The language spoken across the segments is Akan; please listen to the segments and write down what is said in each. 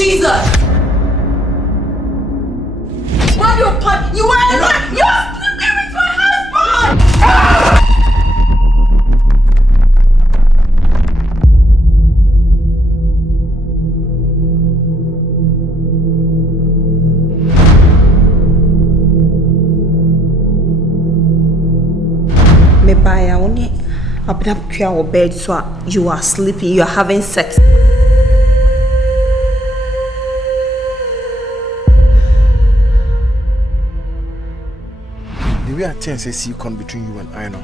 Jesus! Why you put? You are sleeping with my husband! Me buy only Abenaa or bed so you are sleeping, you are having sex. The way I think I see come between you and I know.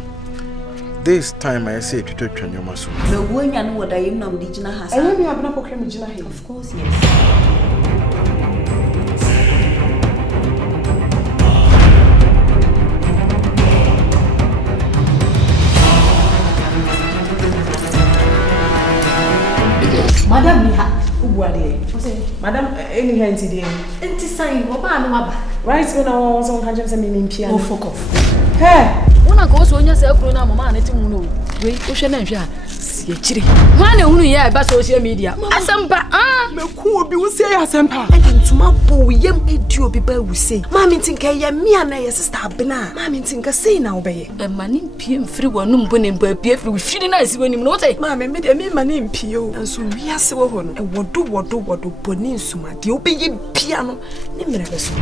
This time I say to touch on your muscle. The way you know what I am the Gina has. I know you have not proclaimed Gina here. Of course, yes. Madam, who are they? Madam, any hands in there? It's a sign, Momaa. Right when I was on Kanjam Samin piano. Oh, fuck off. Hey! When I go so on yourself, Momaa, and it's wait, Ocean and Jan. Man, only yeah, but social media. Asampa, me cool be we say Asampa. I didn't my boy, young idiot people will say. Mammy think I am me and I sister Abenaa. Mammy think I say now, baby. a man in PM free one number by PF with feeling nice when you know it. Mammy made a man in Pio, and so we are so on. And what do Bonin Suma, the obey piano, never so.